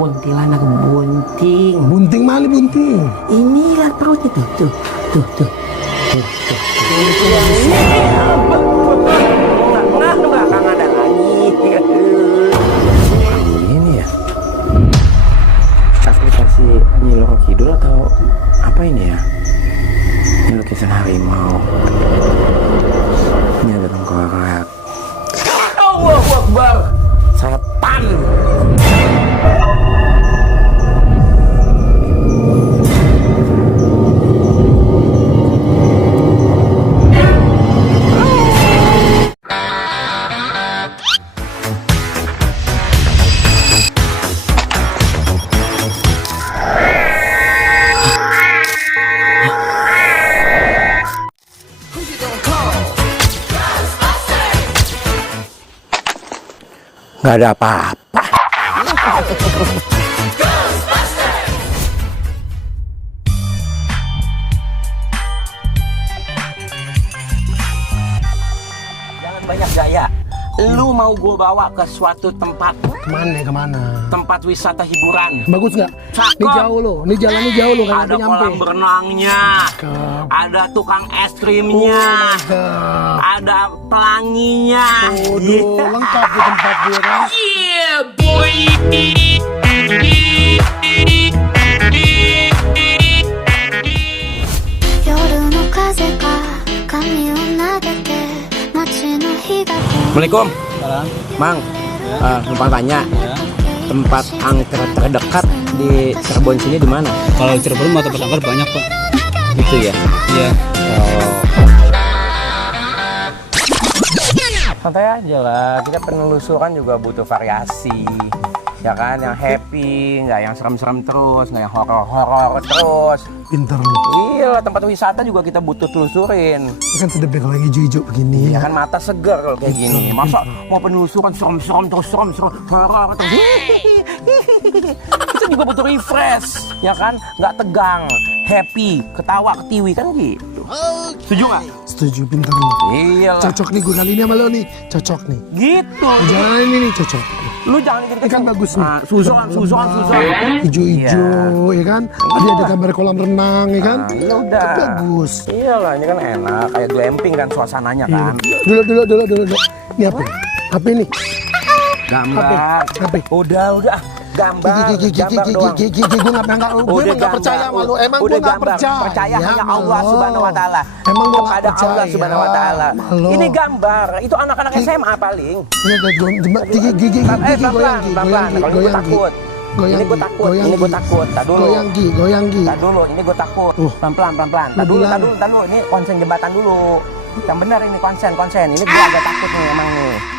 kuntilanak bunting. Bunting mana bunting? Ini lihat perutnya tuh. Belakang ada lagi. Ini ya aplikasi Nyi Roro Kidul atau apa ini ya? Ini lukisan harimau. Ini ada tengkorak. Allahu Akbar. Setan. Nggak ada apa-apa. Jangan banyak gaya. Lu mau gue bawa ke suatu tempat Kemana? tempat wisata hiburan. Bagus nggak? Cakep. Ini jauh loh, ini jalannya jauh loh, Ada nyampe. kolam berenangnya, Cakep. ada tukang es krimnya, Cakep. ada pelanginya. Waduh, lengkap di tempat dia kan. Yeah, boy. 夜の風が髪を投げて街の日が Assalamualaikum, Mang. Numpang tanya, tempat angker terdekat di Cirebon sini di mana? Kalau Cirebon mah tempat angker banyak Pak. Gitu ya? Iya. Santai aja lah, kita penelusuran juga butuh variasi. Ya kan, yang happy, nggak yang serem-serem terus, nggak yang horor-horor terus. Pinter. Iya, tempat wisata juga kita butuh telusurin. Ini kan sedap ya kalau yang hijau-hijau begini Ya ya. kan mata segar kalau kayak gini. Masa mau penelusuran serem-serem terus serem-serem horor terus. Kita juga butuh refresh, ya kan? Nggak tegang, happy, ketawa, ketiwi kan gitu. Setuju nggak? Setuju, pinter nih. Iyalah. Cocok nih gue kali ini sama lo nih. Cocok nih. Gitu. Jalan ini nih cocok. Lu jangan ikut. Ini kan bagus nih. Susuan. Hijau-hijau ya kan. Tadi ada gambar kolam renang ya kan. Ya udah. Kan bagus. Iyalah, ini kan enak, kayak glamping kan suasananya kan. Dulu. Ini apa? Apa ini? Gambar. Apa? Udah. Gambar doang. Gue nggak percaya sama lo. Emang gue nggak percaya. Percaya hanya Allah Subhanahu Wa Taala. Emang gue nggak Kepada percaya. Allah Subhanahu Wa Taala. Malo. Ini gambar. Itu anak-anak SMA paling. Iya, gigi Pelan-pelan. Kalau gue takut. Ini gue takut. Tak dulu. Goyang gi. Tak dulu. Ini gue takut. Pelan-pelan. Tak dulu. Ini konsen jembatan dulu. Yang benar ini konsen. Ini gue agak takut nih emang nih.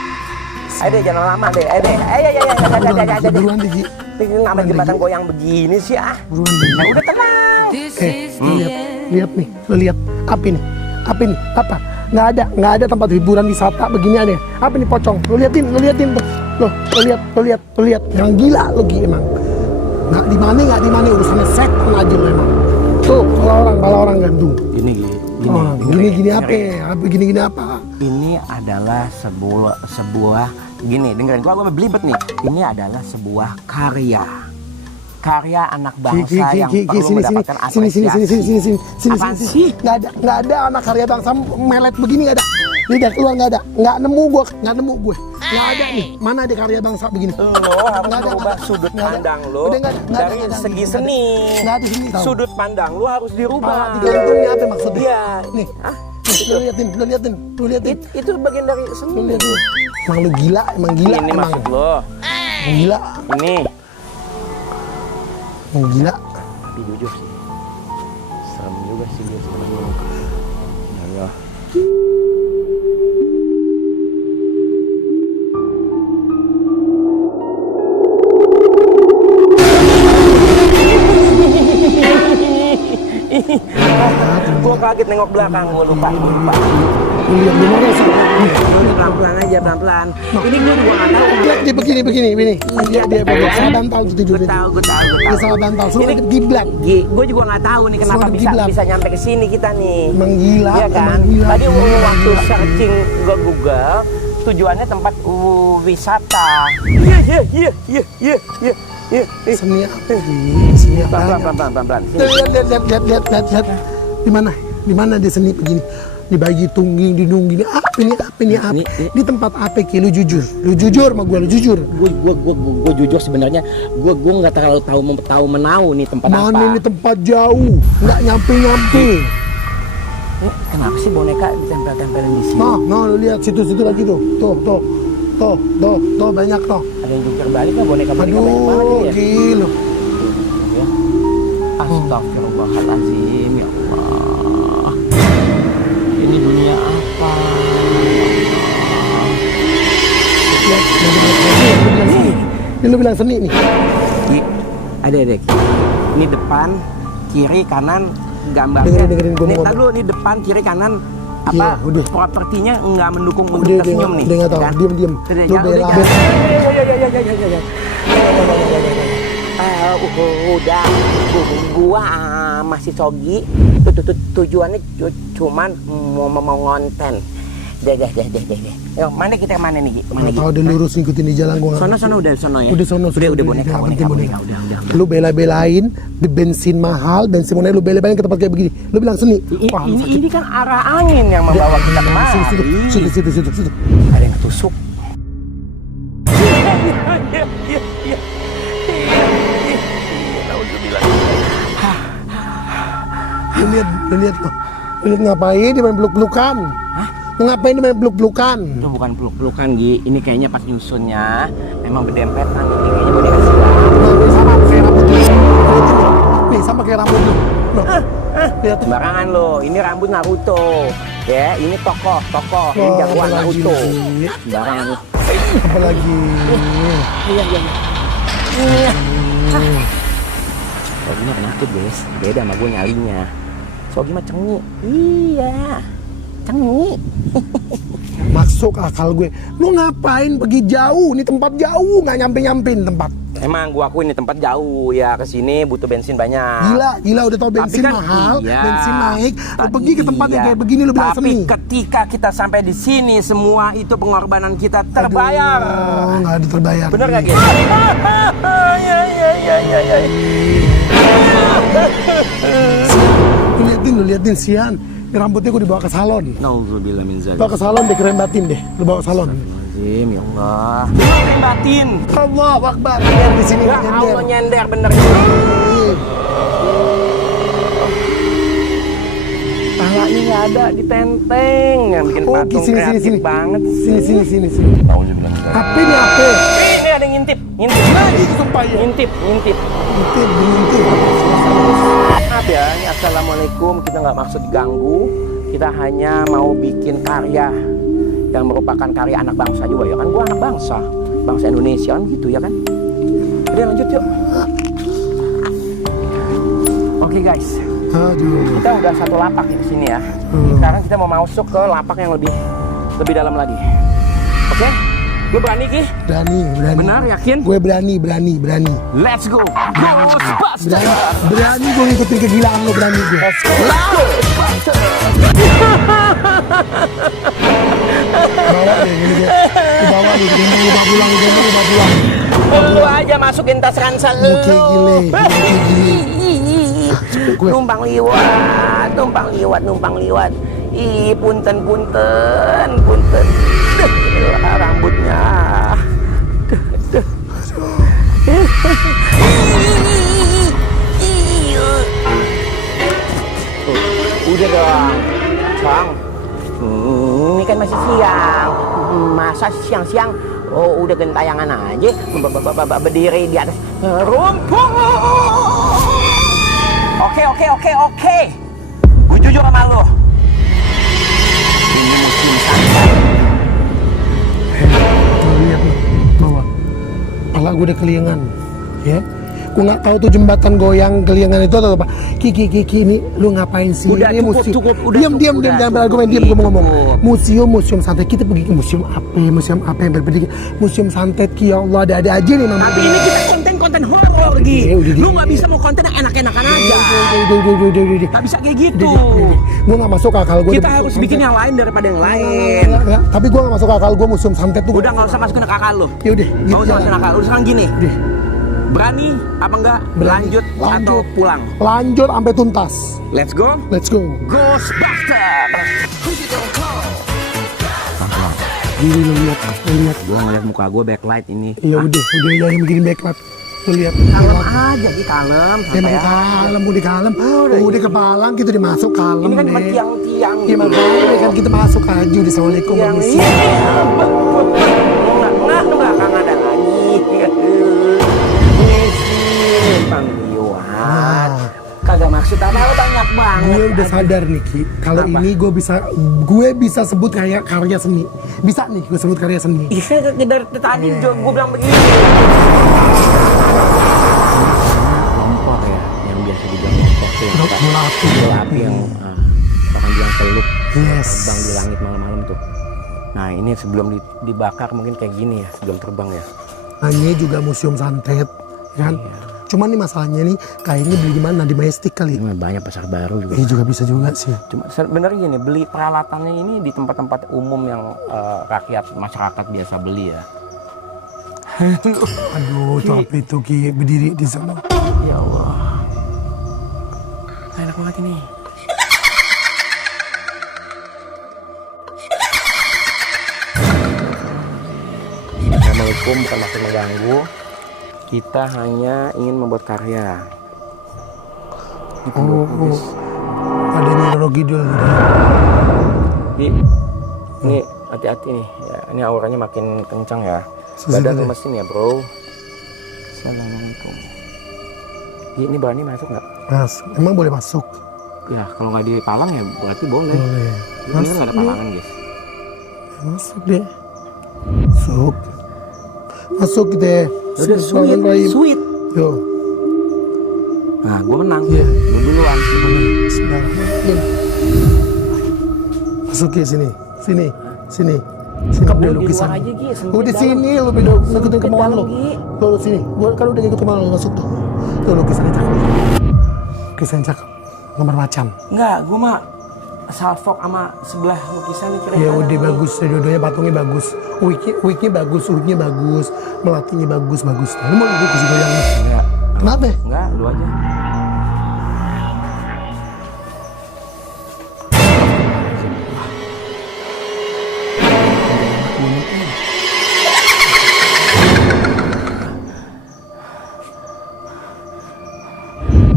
Ayo deh, jangan lama deh. Ayo. Buruan Gi. Ini ngapa jembatan goyang begini sih ah? Buruan Gi. Nah, udah tenang. Lihat nih, lo lihat apa ini? Apa? Nggak ada tempat hiburan wisata begini ada. Apa nih pocong? Lo liatin tuh. Lo lihat. Yang gila lo Gi emang. Nggak di mana urusannya setan aja lo emang. Tuh, kepala orang gantung. Gini apa? Ini adalah sebuah gini, dengerin gua belibet nih. Ini adalah sebuah karya anak bangsa yang perlu mendapatkan apresiasi. Sini. Nggak ada anak karya bangsa melet begini nggak ada. Lihat keluar nggak ada. Nggak nemu gue. Nggak ada nih. Mana ada karya bangsa begini? Lo harus merubah sudut pandang lo dari segi seni. Nggak ada sini. Sudut pandang lo harus dirubah. Digantungnya apa maksudnya? Iya. Nih. Lo liatin. Itu bagian dari seni. Lo liatin. Emang lu gila, emang gila. Ini maksud lo. Gila. Ini. Emang gila. Tapi jujur sih. Serem juga sih dia sebenarnya. Ya Allah. Gue kaget nengok belakang, gue lupa. Lihat di mana sih? Pelan-pelan aja, pelan-pelan. Ini gue juga nggak tahu. Lihat dia begini. Dia begini. Salah bantal tuh Gue tahu. Dia salah bantal. Suruh Ini kiblat. Gue juga nggak tahu nih kenapa Suruh kiblat. bisa nyampe ke sini kita nih. Emang gila. Iya kan? Emang gila. Tadi waktu searching ke Google, tujuannya tempat wisata. Iya. Seni apa Gi? Seni apa? Pelan. Lihat. Di mana dia seni begini? Dibagi tungging, dinungging. Apa ini? Di tempat apa Ki? Lu jujur sama gue, lu jujur. Gue jujur sebenarnya gue nggak terlalu tahu menau nih tempat apa. Mana ini tempat jauh, nggak nyampe. Kenapa sih boneka ditempel-tempelin di sini? Nah, lu lihat situ lagi tuh. Tuh banyak tuh. Ada yang jungkir balik kan boneka banyak Aduh, banget ya. gila. Astagfirullahaladzim, ya Allah. Ini dunia apa? Ini lu bilang seni nih. Ada. Ini depan, kiri, kanan, gambarnya. Dengerin gua Nih, mau tar dulu, ini depan, kiri, kanan. Iya, Apa udah. propertinya nggak mendukung untuk Udah, tersenyum nih? Udah nggak tahu. kan? Diam. Udah, Lu jangan, bela. udah, udah, gua masih sogi. Tujuannya cuman mau ngonten. Deh. Yuk, mana kita kemana nih, Gi? Mana, Nggak Gi? tahu dia lurus ngikutin di jalan gua. Sono udah sono ya. Udah sono. Udah boneka. Udah. Lu bela-belain di bensin mahal, bensin mana lu bela-belain ke tempat kayak begini. Lu bilang seni. Wah, lu sakit. Ini kan arah angin yang membawa kita kemari. Situ. Ada yang ketusuk. Lu lihat tuh. Lu lihat ngapain dia main peluk-pelukan? Hah? Lu ngapain dia main peluk-pelukan? Itu bukan peluk-pelukan, Gi. Ini kayaknya pas nyusunnya memang berdempetan. Ini kayaknya boneka silang. Nih, sama kayak rambut lu. Loh. Lihat tuh. Sembarangan lo. Ini rambut Naruto. Ya, ini tokoh. Ini Wah, jagoan apalagi Naruto. sih? Sembarangan lo. Apalagi. Iya. Sogi mah penyakit, guys. Beda sama gue nyalinya. Sogi mah cengi. Iya. Cengi. Masuk akal gue. Lu ngapain pergi jauh? Ini tempat jauh, nggak nyampe-nyampein tempat. Emang gua akuin ini tempat jauh ya, kesini butuh bensin banyak. Gila udah tau bensin Tapi kan, mahal, iya. bensin naik. Lu pergi ke tempat yang Iya. kayak begini lu bilang Tapi seni. ketika kita sampai di sini semua itu pengorbanan kita terbayar. Oh, nggak ada terbayar. Bener nggak, Gen? Iya. Lu liatin Sian. Ini rambutnya gue dibawa ke salon. Nauzubillah min zalik. Bawa ke salon deh, kerebatin deh. Lu bawa ke salon. Astagfirullahaladzim, ya Allah. Ini batin. Allah Akbar. Lihat di sini Ya nyender. Allah nyender bener. Palanya nggak ada ditenteng, yang bikin Oh, patung sini. kreatif banget. Sini. Nauzubillah min zalik. Apa ini apa? Ini ada yang ngintip. Lagi sumpah ya. Ngintip. Ngintip. Maaf ya, ini assalamualaikum. Kita nggak maksud ganggu. Kita hanya mau bikin karya yang merupakan karya anak bangsa juga ya kan. Gua anak bangsa Indonesia kan gitu ya kan. Udah lanjut yuk. Oke guys, Aduh. kita udah satu lapak di sini ya. Sekarang kita mau masuk ke lapak yang lebih dalam lagi. Oke? Gue berani, Ki? Berani. Benar, yakin? Gue berani. Let's go! Ghostbuster! Berani gue ngikutin kegilaan lo, berani gue. Bawa deh, ini dia. Bawa nih, gendong lupa pulang. Lu aja masukin tas ransel lu. Muki gile. Gue. Numpang liwat. Ih, punten. Rambutnya. Udah dong, Bang. Ini kan masih siang. Masa siang-siang? Oh, udah gentayangan aja. Berdiri di atas rumput. Oke. Gue jujur sama lo. Ini musim santai. Lihat nih, bawa. Pala gue udah keliangan, ya. Gue nggak tahu tuh jembatan goyang keliangan itu atau apa. Kiki ini lu ngapain sih? Udah, Ini cukup, udah, diam, jangan berargumen, diam gue mau ngomong. Museum santet, kita pergi ke museum apa yang berbeda? Museum santet, ya Allah, ada aja nih namanya. Tapi ini kita konten horor, Gi. Udah, Lu nggak bisa mau konten yang enak-enakan aja. Udah. Nggak bisa kayak gitu. Gue nggak masuk akal gue. Kita harus bikin yang lain daripada yang lain. Tapi gue nggak masuk akal gue museum santet tuh. Udah nggak usah masukin ke akal lu. Ya udah. Nggak usah masukin akal. Lu sekarang gini. Udah. Berani apa enggak? Berani. Lanjut atau pulang? Lanjut sampai tuntas. Let's go. Let's go. Ghostbuster. Gini lo lihat. Gua ngeliat muka gue backlight ini. Iya udah yang begini backlight. Lo lihat. Kalem aja, Gi, kalem. Emang kalem, udah kalem. Udah kepalang gitu dimasuk kalem. Ini kan cuma deh. tiang-tiang. Iya makanya kan kita masuk aja. Udah assalamualaikum Yang permisi. nggak akan ada lagi. Ngisi panggilan. Kagak maksud apa, banyak banget. Gue udah sadar nih Ki, kalau Apa? ini gue bisa sebut kayak karya seni. Bisa nih gue sebut karya seni. Iya, dari tadi gue bilang begini. Lompor ya, yang biasa dibilang lompor tuh. Bola api. Bola api yang orang bilang peluk. Yes. Terbang di langit malam-malam tuh. Nah ini sebelum dibakar mungkin kayak gini ya, sebelum terbang ya. Nah ini juga museum santet, kan? Cuman nih masalahnya nih, kayaknya beli di mana? Di Majestic kali. Ini banyak pasar baru juga. Ini juga bisa juga sih. Cuma sebenarnya gini, beli peralatannya ini di tempat-tempat umum yang rakyat masyarakat biasa beli ya. Aduh, capek itu Ki berdiri di sana. Ya Allah, enak banget ini. Assalamualaikum, bukan maksud mengganggu. Kita hanya ingin membuat karya. Oh, ada Nyiro Kidul. Ini hati-hati nih. Ya, ini auranya makin kencang ya. Susah Badan ya. lemesin ya bro. Assalamualaikum. Ini berani masuk nggak? Mas, emang boleh masuk? Ya kalau nggak dipalang ya berarti boleh. Boleh. Ini nggak ada palangan guys. Masuk deh. Masuk. Masuk deh. Udah sweet. Yo. Nah gue menang. Iya. Lu duluan. Bismillahirrahmanirrahim. Masuk ke sini. Sini. Sini Kebun ada di lukisan. luar aja, Gi. Sempit Oh di dalam. sini lu beda ngikutin kemauan dalam, lo. Gi. Lo sini. Gua kan udah ngikut kemauan lo masuk tuh. Tuh lukisannya cakep. Lukisannya cakep. Gambar macan. Enggak, gue mah salfok sama sebelah lukisan nih kira-kira. Ya udah bagus, dua-duanya patungnya bagus. Wignya bagus, hoodnya bagus, melatinya bagus. Lu mau gue kasih goyang nih? Enggak. Kenapa? Enggak, lu aja.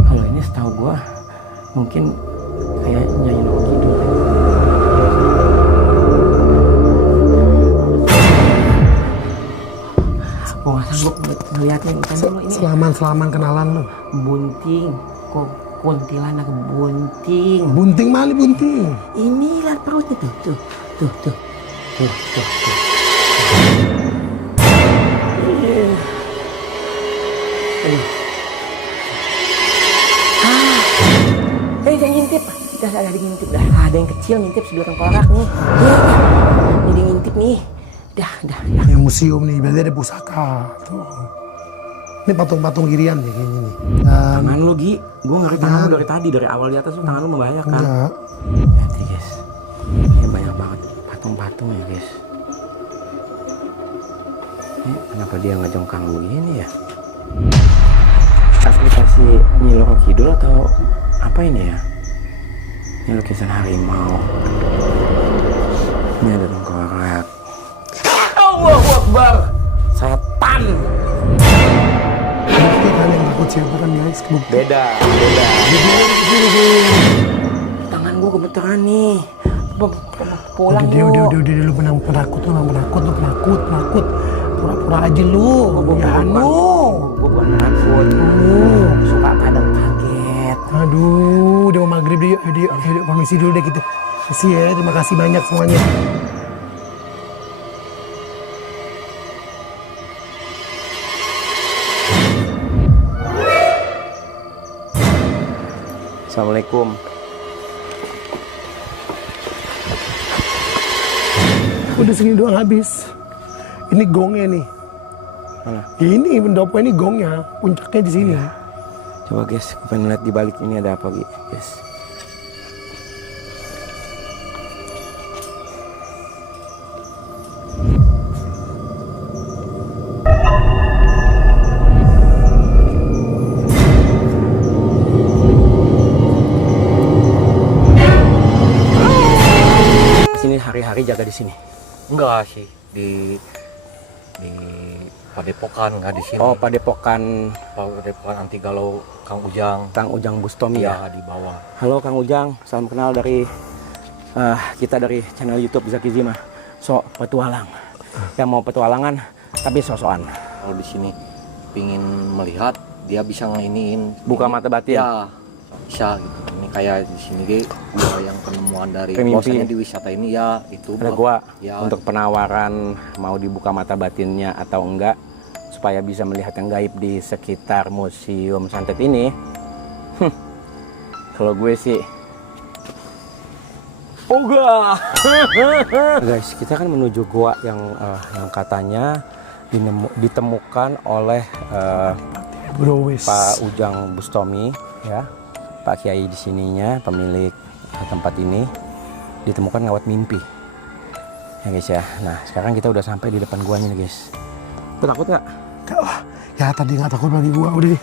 Kalau ini setahu gua mungkin kayak Nyai Noro Kidul. Gua nggak sanggup ngeliatnya bukan dulu ini. Selaman kenalan lu. Bunting, kok kuntilanak bunting. Bunting mana bunting? Ini lihat perutnya tuh. Iya. Aduh. Jangan ngintip. Dah ada ngintip dah. Ada yang kecil ngintip sebelah tengkorak nih. Iya. Jadi ngintip nih. Dah. Yang museum nih, berarti ada pusaka. Tuh. Ini patung-patung girian nih kayaknya nih. Dan Tangan lu, Gi. Gue ngeri tangan lu dari tadi. Dari awal di atas tuh tangan lu membahayakan. enggak. Lihat nih, guys. Ini banyak banget patung-patung ya, guys. Ini kenapa dia ngejongkang begini ya? Aplikasi Nyai Noro Kidul atau apa ini ya? Ini lukisan harimau. Ini ada tengkorak. Allahu Akbar. Setan. Ini kan yang takut siapa kan guys? Beda. Tangan gua gemeteran nih. Pulang Udah lu penakut. Pura-pura aja lu. Ya Gua bukan takut. Suka kadang kaget. Aduh, udah mau maghrib deh. Yuk, permisi dulu deh kita. Permisi ya, terima kasih banyak semuanya. Assalamualaikum. Udah segini doang habis. Ini gongnya nih. Mana? Ini pendopo ini gongnya, puncaknya di sini. Coba guys, gue pengen lihat di balik ini ada apa guys. hari jaga di sini? Enggak sih, di Padepokan, nggak di sini. Oh, Padepokan Anti Galau Kang Ujang. Kang Ujang Bustomi ya? Di bawah. Halo Kang Ujang, salam kenal dari kita dari channel YouTube Zaki Zima. Sok petualang. Yang mau petualangan tapi sosokan. Kalau di sini pingin melihat, dia bisa ngeiniin. Buka mata batin. Ya, bisa gitu. Ini kayak di sini gua yang penemuan dari Mimpi. bahwasanya di wisata ini ya itu. Ada gua ya, untuk penawaran mau dibuka mata batinnya atau enggak supaya bisa melihat yang gaib di sekitar Museum Santet ini. Kalau gue sih ogah. Guys, kita kan menuju gua yang katanya ditemukan oleh Browes. Pak Ujang Bustomi ya. Pak Kiai di sininya, pemilik tempat ini, ditemukan lewat mimpi. Ya guys ya. Nah, sekarang kita udah sampai di depan guanya nih guys. Lu takut nggak? Ya tadi nggak takut lagi gua udah deh.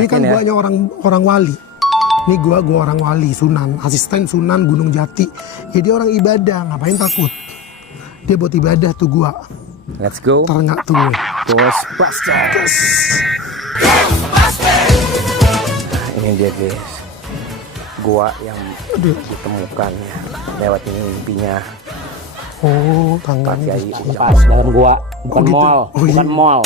Ini kan Yakin ya? guanya orang wali. Ini gua orang wali, Sunan, asisten Sunan Gunung Jati. Ya dia orang ibadah, ngapain takut? Dia buat ibadah tuh gua. Let's go. Ternyata tuh. Ghostbusters. Ini dia guys. Gua yang ditemukan ya, lewat ini mimpinya. Oh, Pak tangannya. Kiai lepas dalam gua, bukan gitu. mall, Oh, iya. bukan mall.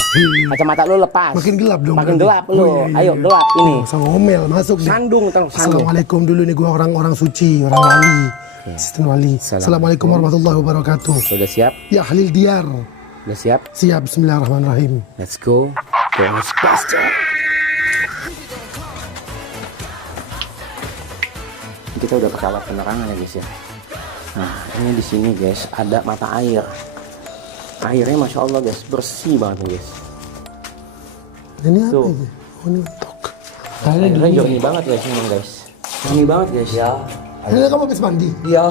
Kacamata lu lepas. Makin gelap dong. Makin berarti. gelap lu. Oh, iya, iya, Ayo iya. gelap ini. Usah ngomel, masuk deh. Sandung terus sandung. Assalamualaikum dulu nih gua orang suci, orang wali. Asisten wali. Assalamualaikum warahmatullahi wabarakatuh. Sudah siap? Ya Halil Diar. Udah siap? Siap, bismillahirrahmanirrahim. Let's go. Ghostbusters. Kita udah pakai alat penerangan ya guys ya. Nah, ini di sini guys ada mata air. Airnya masya Allah guys, bersih banget nih guys. Ini apa Tuh. ini? Oh, ini untuk. Airnya jernih banget guys ini guys. Jernih banget guys ya. Ini kamu habis mandi? Iya.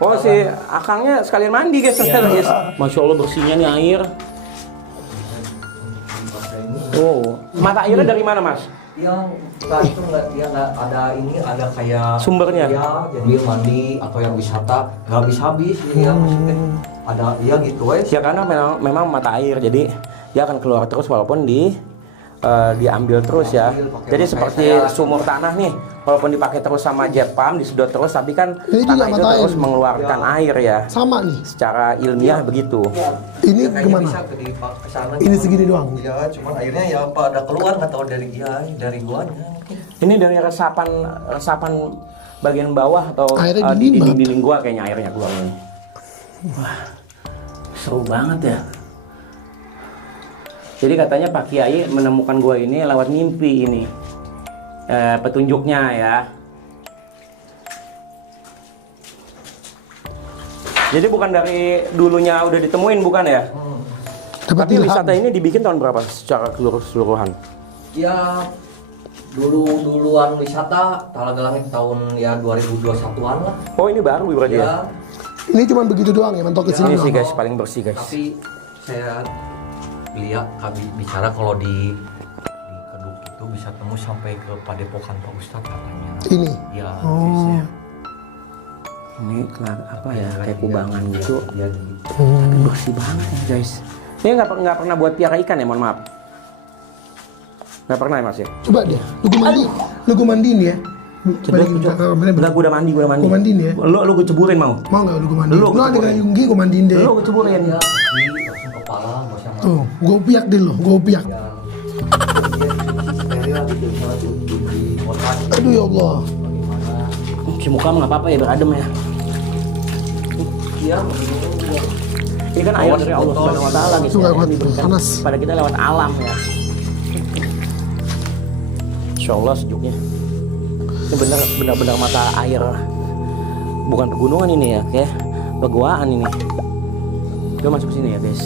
Oh si akangnya sekalian mandi guys sekarang guys. Masya Allah bersihnya nih air. Oh, mata airnya dari mana mas? Yang itu nggak ada ini, ada kayak Sumbernya? ya, jadi mandi atau yang wisata nggak habis ini ya maksudnya ada ya gitu wes. Ya karena memang mata air jadi dia akan keluar terus walaupun diambil terus ya. Jadi seperti sumur tanah nih, walaupun dipakai terus sama jet pump disedot terus, tapi kan Ini juga tanah itu mata terus air. mengeluarkan air ya. Sama nih. Secara ilmiah begitu. Ini Kayaknya gimana? bisa ke sana. Ini segini doang. Ya, cuman airnya ya apa ada keluar nggak tahu dari dari guanya. Ini dari resapan bagian bawah atau Airnya di dingin banget. dinding gua kayaknya airnya keluar ini. Wah, seru banget ya. Jadi katanya Pak Kiai menemukan gua ini lewat mimpi ini. Petunjuknya ya. Jadi bukan dari dulunya udah ditemuin bukan ya? Dapat Tapi ilham. wisata ini dibikin tahun berapa secara keseluruhan? Ya duluan wisata Talaga Langit tahun ya 2021-an lah. Oh ini baru berarti ya? Ya, Ini cuma begitu doang ya, mentok ke sini Ini sih doang. guys paling bersih guys. tapi saya lihat bicara kalau di Keduk itu bisa tembus sampai ke Padepokan Pak Ustadz katanya. Ini. Ya, Oh. Ini apa ya kayak kubangan gitu. ya gitu. Tapi bersih banget ya guys. Ini nggak pernah buat piara ikan ya, mohon maaf. Nggak pernah ya mas ya? Coba deh, lu gua mandiin ya. Balikin ke kameranya, Udah gue udah mandi. Gua mandiin ya. Lu gue ceburin mau? Mau nggak lu gua mandiin? Lu Lu ada kayak Yunggi gua mandiin deh. Lu gue ceburin. Ya, di langsung kepala bos yang Tuh, gua piak deh lo, gua piak. steril gitu misalnya di kotak Aduh ya Allah. bagaimana. Si muka mah nggak apa-apa ya biar adem ya. Iya, Ini kan air dari Allah Subhanahu Wa Taala gitu. Itu nggak kuat, Diberikan panas. pada kita lewat alam ya. Insya Allah sejuknya. Ini benar-benar mata air. Bukan pegunungan ini ya, kayak peguaan ini. Kita masuk sini ya guys.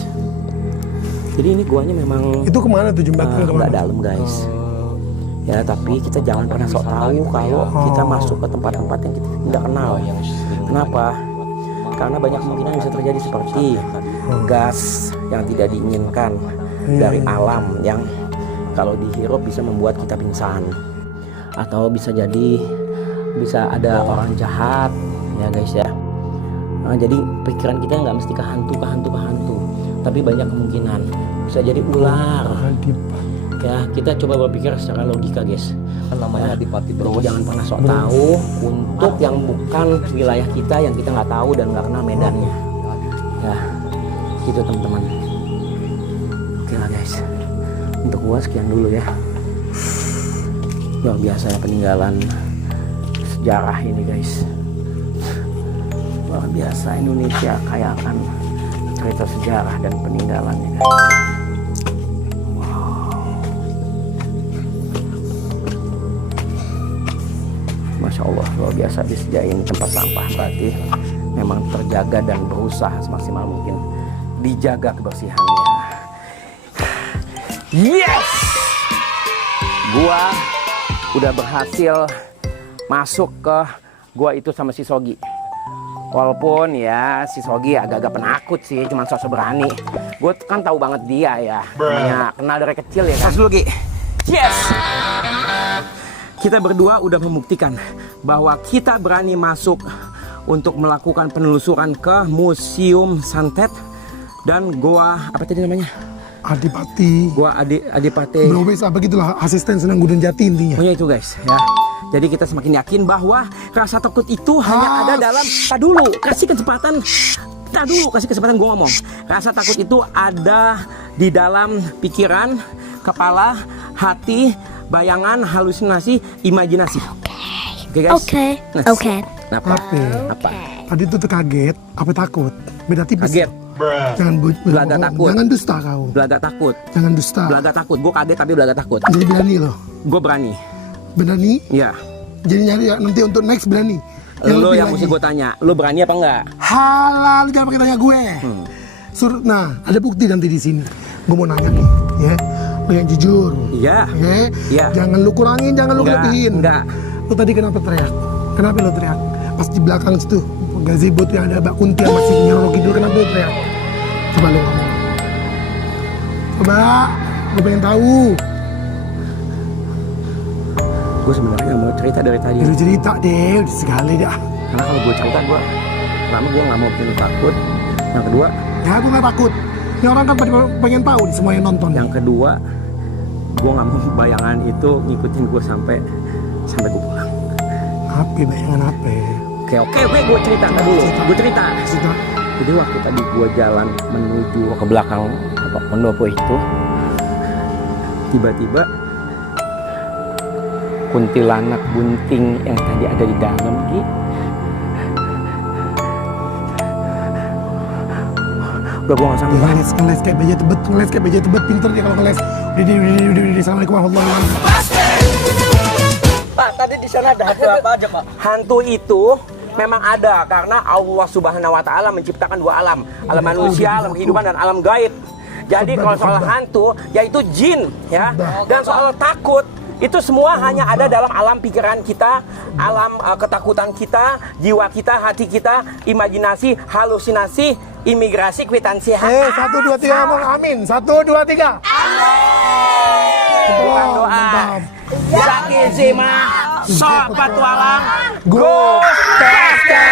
Jadi ini guanya memang Itu kemana tuh jembatan nggak kemana? dalam guys. Ya tapi kita jangan pernah sok tahu kalau kita masuk ke tempat-tempat yang kita tidak kenal. Kenapa? Karena banyak kemungkinan bisa terjadi seperti gas yang tidak diinginkan dari alam yang kalau dihirup bisa membuat kita pingsan, atau bisa jadi bisa ada orang jahat ya guys ya. Jadi pikiran kita nggak mesti ke hantu, tapi banyak kemungkinan bisa jadi ular. Ya, kita coba berpikir secara logika, guys. Namanya Adipati Bro. Jangan pernah sok tahu untuk yang bukan wilayah kita, yang kita nggak tahu dan nggak kenal medannya. Ya, gitu teman-teman. Oke lah guys, untuk gua sekian dulu ya. Luar biasa ya peninggalan sejarah ini guys. Luar biasa, Indonesia kaya akan cerita sejarah dan peninggalannya guys. Masya Allah, luar biasa disediain tempat sampah, berarti memang terjaga dan berusaha semaksimal mungkin dijaga kebersihannya. Yes, gua udah berhasil masuk ke gua itu sama si Sogi. Walaupun ya si Sogi agak-agak penakut sih, cuman sosok berani. Gue kan tahu banget dia ya, kenal dari kecil ya kan. Mas Lugi, yes. Kita berdua udah membuktikan bahwa kita berani masuk untuk melakukan penelusuran ke Museum Santet dan Goa apa tadi namanya? Adipati. Goa Adipati. Bro Wes apa gitulah, asisten Senang Gudang Jati intinya. Oh ya itu guys ya. Jadi kita semakin yakin bahwa rasa takut itu hanya ada dalam. Tak dulu, kasih kesempatan gue ngomong. Rasa takut itu ada di dalam pikiran, kepala, hati, bayangan, halusinasi, imajinasi. Oke guys. Oke. Kenapa? Apa? Tadi tuh kaget, apa takut? Beda tipis. Kaget. Jangan Belaga takut. Jangan dusta kau. Belaga takut. Jangan dusta. Belaga takut. Gue kaget tapi belaga takut. Jadi berani loh. Gue berani. Berani? Iya. Jadi nyari ya, nanti untuk next berani. Lo yang mesti gue tanya, lo berani apa enggak? Halal, jangan pakai tanya gue. Nah, ada bukti nanti di sini. Gue mau nanya nih, ya. Lo yang jujur. Iya. Ya. Iya. Jangan lu kurangin, jangan lu lebihin. Enggak. Lo tadi kenapa teriak? Kenapa lo teriak? Pas di belakang situ, gazebo tuh yang ada Mbak Kunti yang masih nyerok gitu, kenapa lo teriak? Coba lo ngomong. Coba, gue pengen tahu. Gue sebenarnya mau cerita dari tadi. Lu cerita deh, segala dah. Karena kalau gue cerita, pertama gue nggak mau bikin lu takut. Yang kedua, ya aku nggak takut. Ini orang kan pengen tahu nih semua yang nonton. Yang kedua, gue nggak mau bayangan itu ngikutin gue sampai gue pulang. Apa bayangan apa? Oke, gue cerita dulu. Gue cerita. Jadi waktu tadi gue jalan menuju ke belakang pendopo itu, tiba-tiba kuntilanak bunting yang tadi ada di dalam Ki. Udah gue gak sanggup. Ngeles kayak baja tebet, pinter dia kalau ngeles. Udah, Assalamualaikum warahmatullahi wabarakatuh. Pak, tadi di sana ada hantu apa aja, Pak? Hantu itu memang ada karena Allah Subhanahu wa taala menciptakan dua alam, alam manusia, alam kehidupan dan alam gaib. Jadi kalau soal hantu yaitu jin ya. Dan soal takut itu semua hanya ada dalam alam pikiran kita, alam ketakutan kita, jiwa kita, hati kita, imajinasi, halusinasi, imigrasi, kwitansi. 1, 2, 3 ngomong amin. 1, 2, 3. Bukan doa. Zaki Zima, sok petualang, go faster.